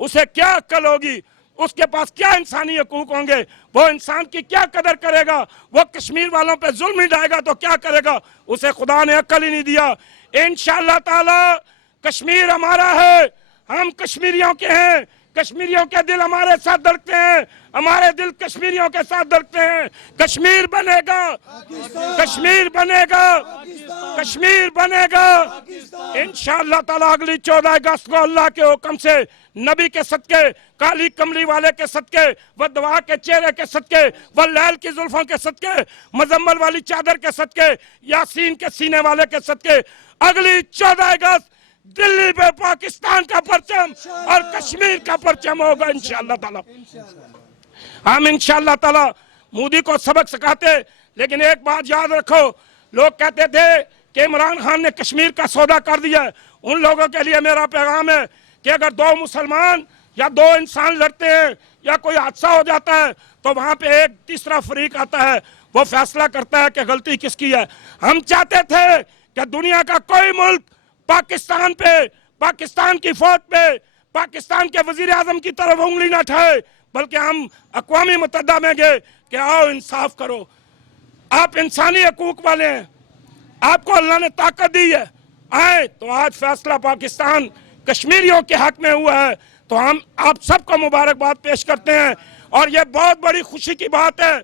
اسے کیا عقل ہوگی, اس کے پاس کیا انسانی حقوق ہوں گے, وہ انسان کی کیا قدر کرے گا, وہ کشمیر والوں پہ ظلم ہی ڈھائے گا تو کیا کرے گا, اسے خدا نے عقل ہی نہیں دیا. انشاءاللہ تعالی کشمیر ہمارا ہے, ہم کشمیریوں کے ہیں, کشمیریوں کے دل ہمارے ساتھ دھڑکتے ہیں, ہمارے دل کشمیریوں کے ساتھ دھڑکتے ہیں. کشمیر بنے گا, کشمیر بنے گا, کشمیر بنے گا انشاءاللہ تعالی. اگلی 14 اگست کو اللہ کے حکم سے, نبی کے صدقے, کالی کملی والے کے صدقے, وہ دعا کے چہرے کے صدقے, وہ لیل کی زلفوں کے صدقے, مزمل والی چادر کے صدقے, یاسین کے سینے والے کے صدقے, اگلی 14 اگست دلی پہ پاکستان کا پرچم اور کشمیر کا پرچم ہوگا انشاءاللہ تعالی. ہم انشاءاللہ تعالی مودی کو سبق سکھاتے, لیکن ایک بات یاد رکھو, لوگ کہتے تھے کہ عمران خان نے کشمیر کا سودا کر دیا ہے. ان لوگوں کے لیے میرا پیغام ہے کہ اگر 2 مسلمان یا 2 انسان لڑتے ہیں یا کوئی حادثہ ہو جاتا ہے تو وہاں پہ ایک تیسرا فریق آتا ہے, وہ فیصلہ کرتا ہے کہ غلطی کس کی ہے. ہم چاہتے تھے کہ دنیا کا کوئی ملک پاکستان پہ, پاکستان کی فوج پہ, پاکستان کے وزیر اعظم کی طرف انگلی نہ اٹھائے, بلکہ ہم اقوام متحدہ میں گئے کہ آؤ انصاف کرو, آپ انسانی حقوق والے ہیں, آپ کو اللہ نے طاقت دی ہے, آئے. تو آج فیصلہ پاکستان کشمیریوں کے حق میں ہوا ہے, تو ہم آپ سب کو مبارکباد پیش کرتے ہیں. اور یہ بہت بڑی خوشی کی بات ہے,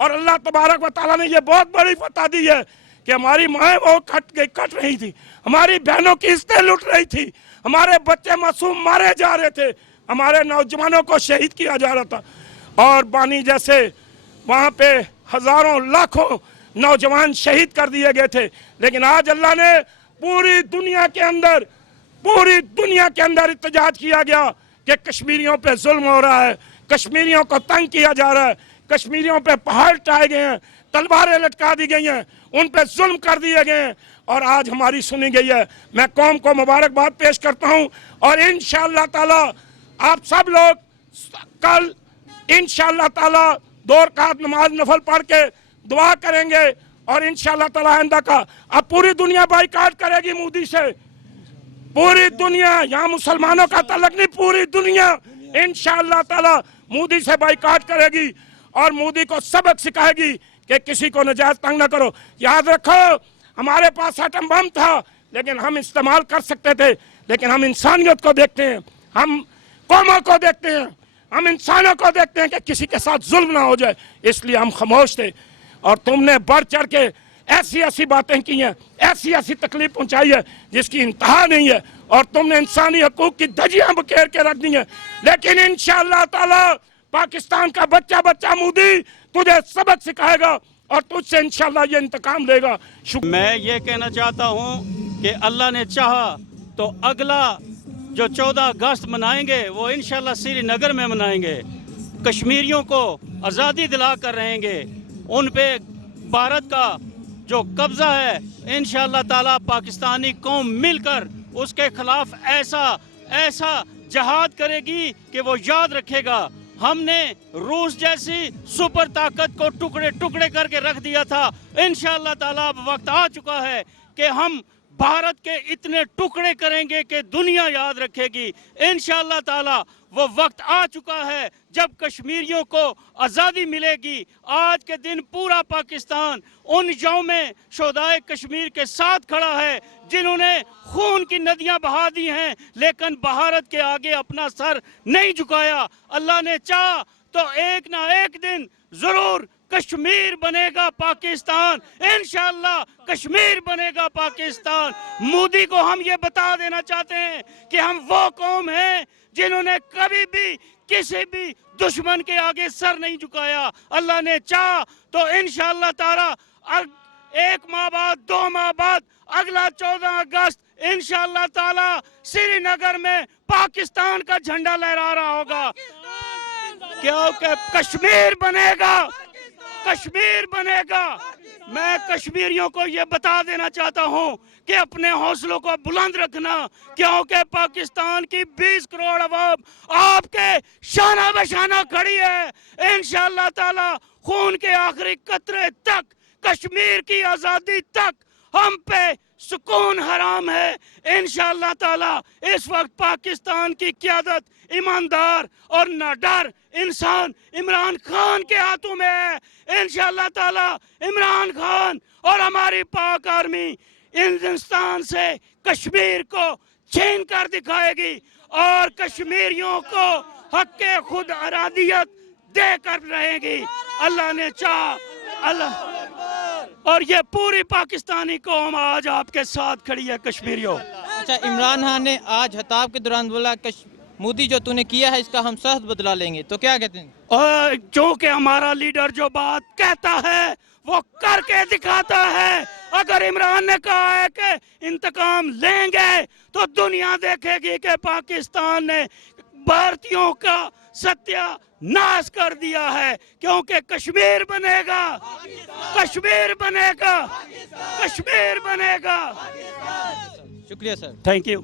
اور اللہ تبارک و تعالیٰ نے یہ بہت بڑی فتح دی ہے کہ ہماری مائیں وہ کٹ رہی تھی, ہماری بہنوں کی عزتیں لٹ رہی تھی, ہمارے بچے معصوم مارے جا رہے تھے, ہمارے نوجوانوں کو شہید کیا جا رہا تھا, اور بانی جیسے وہاں پہ ہزاروں لاکھوں نوجوان شہید کر دیے گئے تھے. لیکن آج اللہ نے پوری دنیا کے اندر, پوری دنیا کے اندر احتجاج کیا گیا کہ کشمیریوں پہ ظلم ہو رہا ہے, کشمیریوں کو تنگ کیا جا رہا ہے, کشمیریوں پہ پہاڑ ٹائے گئے ہیں, تلواریں لٹکا دی گئی ہیں, ان پہ ظلم کر دیے گئے ہیں, اور آج ہماری سنی گئی ہے. میں قوم کو مبارکباد پیش کرتا ہوں, اور انشاءاللہ تعالی آپ سب لوگ کل انشاءاللہ تعالی 2 رکعت نماز نفل پڑھ کے دعا کریں گے, اور انشاءاللہ تعالی آئندہ کا اب پوری دنیا بائیکاٹ کرے گی مودی سے, پوری دنیا, یہاں مسلمانوں کا تعلق نہیں, پوری دنیا انشاءاللہ تعالی مودی سے بائیکاٹ کرے گی, اور مودی کو سبق سکھائے گی کہ کسی کو نجائز تنگ نہ کرو. یاد رکھو ہمارے پاس ایٹم بم تھا, لیکن ہم استعمال کر سکتے تھے, لیکن ہم انسانیت کو دیکھتے ہیں, ہم قوموں کو دیکھتے ہیں, ہم انسانوں کو دیکھتے ہیں کہ کسی کے ساتھ ظلم نہ ہو جائے, اس لیے ہم خاموش تھے. اور تم نے بڑھ چڑھ کے ایسی ایسی باتیں کی ہیں, ایسی ایسی تکلیف پہنچائی ہے جس کی انتہا نہیں ہے, اور تم نے انسانی حقوق کی دھجیاں بکھیر کے رکھ دی ہیں. لیکن انشاءاللہ تعالی پاکستان کا بچہ بچہ مودی تجھے سبق سکھائے گا, اور تجھ سے انشاءاللہ یہ انتقام لے گا. میں یہ کہنا چاہتا ہوں کہ اللہ نے چاہا تو اگلا جو 14 اگست منائیں گے وہ انشاءاللہ سری نگر میں منائیں گے. کشمیریوں کو آزادی دلا کر رہیں گے, ان پہ بھارت کا جو قبضہ ہے انشاءاللہ تعالیٰ پاکستانی قوم مل کر اس کے خلاف ایسا جہاد کرے گی کہ وہ یاد رکھے گا ہم نے روس جیسی سپر طاقت کو ٹکڑے ٹکڑے کر کے رکھ دیا تھا. انشاءاللہ تعالیٰ اب وقت آ چکا ہے کہ ہم بھارت کے اتنے ٹکڑے کریں گے کہ دنیا یاد رکھے گی. انشاءاللہ تعالیٰ وہ وقت آ چکا ہے جب کشمیریوں کو آزادی ملے گی. آج کے دن پورا پاکستان ان یوم شہدائے کشمیر کے ساتھ کھڑا ہے جنہوں نے خون کی ندیاں بہا دی ہیں, لیکن بھارت کے آگے اپنا سر نہیں جھکایا. اللہ نے چاہا تو ایک نہ ایک دن ضرور کشمیر بنے گا پاکستان, انشاءاللہ کشمیر بنے گا پاکستان. مودی کو ہم یہ بتا دینا چاہتے ہیں کہ ہم وہ قوم ہیں جنہوں نے کبھی بھی کسی بھی دشمن کے آگے سر نہیں جھکایا. اللہ نے چاہا تو انشاءاللہ تعالی 1 ماہ بعد 2 ماہ بعد اگلا 14 اگست انشاءاللہ تعالی سری نگر میں پاکستان کا جھنڈا لہرا رہا ہوگا, کیونکہ کشمیر بنے گا, کشمیر بنے گا. میں کشمیریوں کو یہ بتا دینا چاہتا ہوں کہ اپنے حوصلوں کو بلند رکھنا, کیونکہ پاکستان کی 20 کروڑ عوام آپ کے شانہ بشانہ کھڑی ہے. انشاءاللہ تعالی خون کے آخری قطرے تک, کشمیر کی آزادی تک ہم پہ سکون حرام ہے. انشاءاللہ تعالی اس وقت پاکستان کی قیادت ایماندار اور نہ ڈر انسان عمران خان کے ہاتھوں میں ہے. انشاءاللہ تعالی عمران خان اور ہماری پاک آرمی ہندوستان سے کشمیر کو چھین کر دکھائے گی اور کشمیریوں کو حق خود ارادیت دے کر رہے گی. اللہ نے چاہا اللہ اور یہ پوری پاکستانی قوم آج آپ کے ساتھ کھڑی ہے کشمیریوں. اچھا، عمران خان نے آج خطاب کے دوران بولا مودی جو تو نے کیا ہے اس کا ہم سخت بدلہ لیں گے، تو کیا کہتے ہیں؟ اور چونکہ ہمارا لیڈر جو بات کہتا ہے وہ کر کے دکھاتا ہے. اگر عمران نے کہا ہے کہ انتقام لیں گے تو دنیا دیکھے گی کہ پاکستان نے بھارتیوں کا ستیہ ناش کر دیا ہے. کیونکہ کشمیر بنے گا، کشمیر بنے گا، کشمیر بنے گا. شکریہ سر. Thank you.